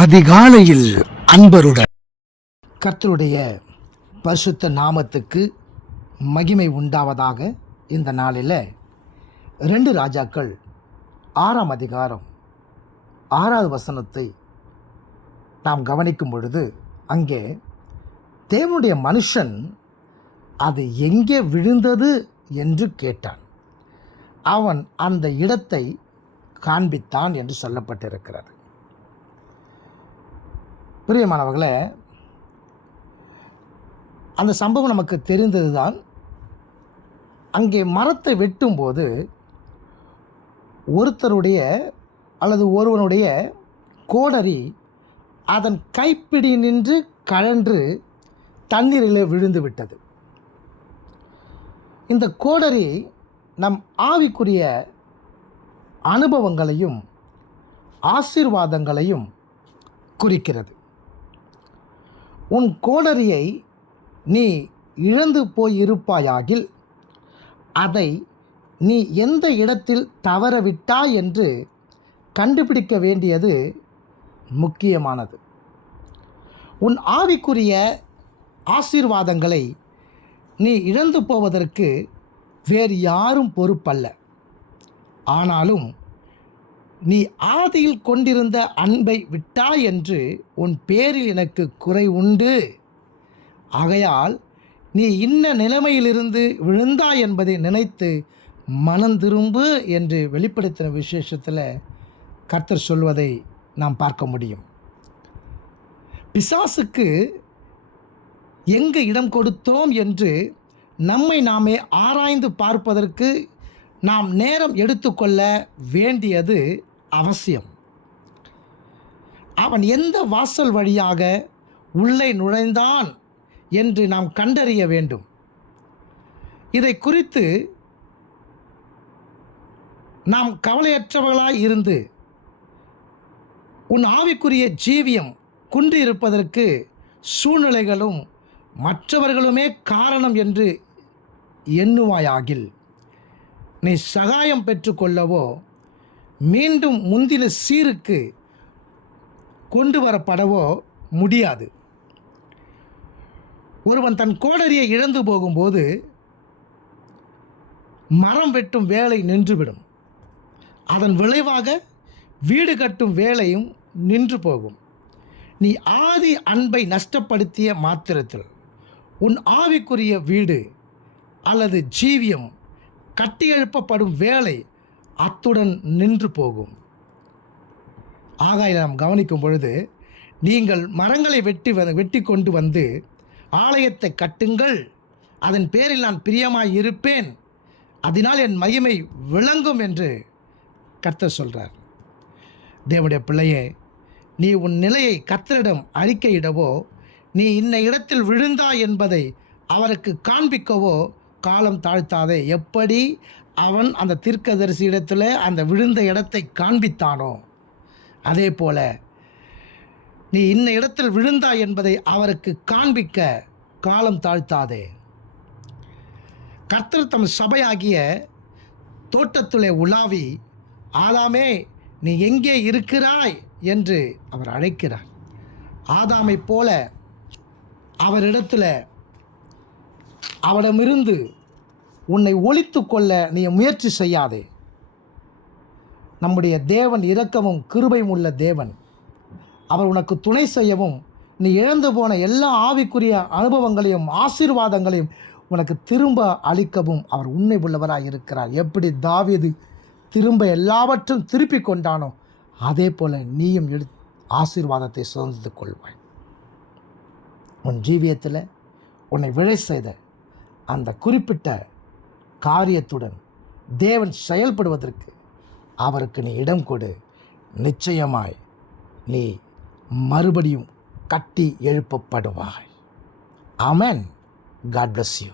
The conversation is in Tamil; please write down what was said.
அதிகாலையில் அன்பருடன். கர்த்தருடைய பரிசுத்த நாமத்துக்கு மகிமை உண்டாவதாக இந்த நாளில் ரெண்டு ராஜாக்கள் ஆறாம் அதிகாரம் ஆறாவது வசனத்தை நாம் கவனிக்கும் பொழுது அங்கே தேவனுடைய மனுஷன் அது எங்கே விழுந்தது என்று கேட்டான். அவன் அந்த இடத்தை காண்பித்தான் என்று சொல்லப்பட்டிருக்கிறது. பிரியமானவர்களே அந்த சம்பவம் நமக்கு தெரிந்தது தான் அங்கே மரத்தை வெட்டும்போது ஒருத்தருடைய அல்லது ஒருவனுடைய கோடரி அதன் கைப்பிடி நின்று கழன்று தண்ணீரிலே விழுந்து விட்டது. இந்த கோடரி நம் ஆவிக்குரிய அனுபவங்களையும் ஆசீர்வாதங்களையும் குறிக்கிறது. உன் கோடரியை நீ இழந்து போயிருப்பாயாகில் அதை நீ எந்த இடத்தில் தவறவிட்டாய் என்று கண்டுபிடிக்க வேண்டியது முக்கியமானது. உன் ஆவிக்குரிய ஆசீர்வாதங்களை நீ இழந்து போவதற்கு வேறு யாரும் பொறுப்பல்ல. ஆனாலும் நீ ஆதியில் கொண்டிருந்த அன்பை விட்டாய் என்று உன் பேரில் எனக்கு குறை உண்டு. ஆகையால் நீ இன்ன நிலைமையிலிருந்து விழுந்தாய் என்பதை நினைத்து மனம் திரும்பு என்று வெளிப்படுத்தின விசேஷத்தில் கர்த்தர் சொல்வதை நாம் பார்க்க முடியும். பிசாசுக்கு எங்கு இடம் கொடுத்தோம் என்று நம்மை நாமே ஆராய்ந்து பார்ப்பதற்கு நாம் நேரம் எடுத்துக்கொள்ள வேண்டியது அவசியம். அவன் எந்த வாசல் வழியாக உள்ளே நுழைந்தான் என்று நாம் கண்டறிய வேண்டும். இதை குறித்து நாம் கவலையற்றவர்களாய் இருந்து உன் ஆவிக்குரிய ஜீவியம் குன்றியிருப்பதற்கு சூழ்நிலைகளும் மற்றவர்களுமே காரணம் என்று எண்ணுவாயாகில் நீ சகாயம் பெற்றுக்கொள்ளவோ மீண்டும் முந்தின சீருக்கு கொண்டு வரப்படவோ முடியாது. ஒருவன் தன் கோடரியை இழந்து போகும்போது மரம் வெட்டும் வேலை நின்றுவிடும். அதன் விளைவாக வீடு கட்டும் வேலையும் நின்று போகும். நீ ஆதி அன்பை நஷ்டப்படுத்திய மாத்திரத்தில் உன் ஆவிக்குரிய வீடு அல்லது ஜீவியம் கட்டியெழுப்பப்படும் வேலை அத்துடன் நின்று போகும். ஆகாய நாம் கவனிக்கும் பொழுது நீங்கள் மரங்களை வெட்டி வ வெட்டி கொண்டு வந்து ஆலயத்தை கட்டுங்கள். அதன் பேரில் நான் பிரியமாய் இருப்பேன். அதனால் என் மகிமை விளங்கும் என்று கர்த்தர் சொல்கிறார் தேவனுடைய பிள்ளையே நீ உன் நிலையை கத்தரிடம் அறிக்கையிடவோ நீ இன்ன இடத்தில் விழுந்தா என்பதை அவருக்கு காண்பிக்கவோ காலம் தாழ்த்தாதே. எப்படி? அவன் அந்த தீர்க்கதரிசி இடத்துல அந்த விழுந்த இடத்தை காண்பித்தானோ? அதே போல நீ இன்ன இடத்தில் விழுந்தாய் என்பதை அவருக்கு காண்பிக்க காலம் தாழ்த்தாதே. கர்த்தர் தம் சபையாகிய தோட்டத்திலே உலாவி ஆதாமே நீ எங்கே இருக்கிறாய்? என்று அவர் அழைக்கிறார். ஆதாமைப் போல அவரிடத்தில் அவரிடமிருந்து உன்னை ஒழித்து கொள்ள நீ முயற்சி செய்யாதே. நம்முடைய தேவன் இரக்கமும் கிருபையும் உள்ள தேவன். அவர் உனக்கு துணை செய்யவும் நீ இழந்து போன எல்லா ஆவிக்குரிய அனுபவங்களையும் ஆசீர்வாதங்களையும் உனக்கு திரும்ப அளிக்கவும் அவர் உண்மை உள்ளவராக இருக்கிறார். எப்படி தாவியது திரும்ப எல்லாவற்றும் திருப்பி கொண்டானோ அதே போல் நீயும் எடு ஆசீர்வாதத்தை சுதந்தித்து கொள்வாய். உன் ஜீவியத்தில் உன்னை விழை செய்த அந்த குறிப்பிட்ட காரியத்துடன் தேவன் செயல்படுவதற்கு அவருக்கு நீ இடம் கொடு. நிச்சயமாய் நீ மறுபடியும் கட்டி எழுப்பப்படுவாய். Amen God bless you